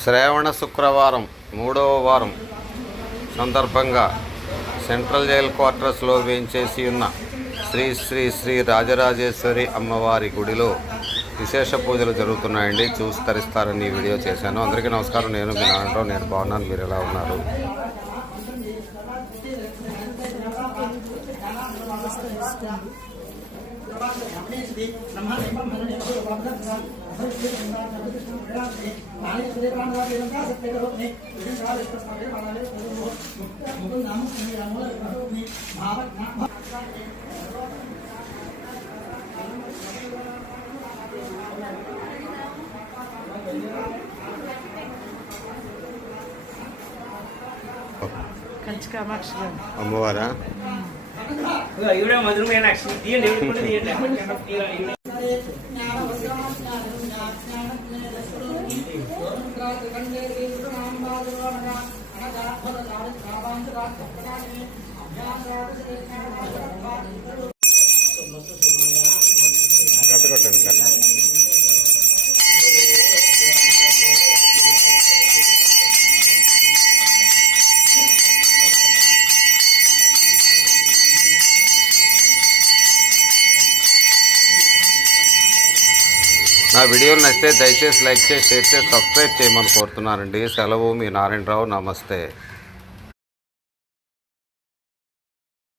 శ్రావణ శుక్రవారం 3వ వారం సందర్భంగా సెంట్రల్ జైల్ క్వార్టర్స్లో వేంచేసి ఉన్న శ్రీ శ్రీ శ్రీ రాజరాజేశ్వరి అమ్మవారి గుడిలో విశేష పూజలు జరుగుతున్నాయండి. చూసి తరిస్తారని ఈ వీడియో చేశాను. అందరికీ నమస్కారం. నేను మీ నారాయణరావు. నేను బాగున్నాను. మీరు ఎలా ఉన్నారు? అమ్మవారా? నా వీడియోలు నచ్చితే దయచేసి లైక్ చేసి షేర్ చేసి సబ్స్క్రైబ్ చేయమని కోరుతున్నానండి. సెలవు, మీ నారాయణరావు. నమస్తే.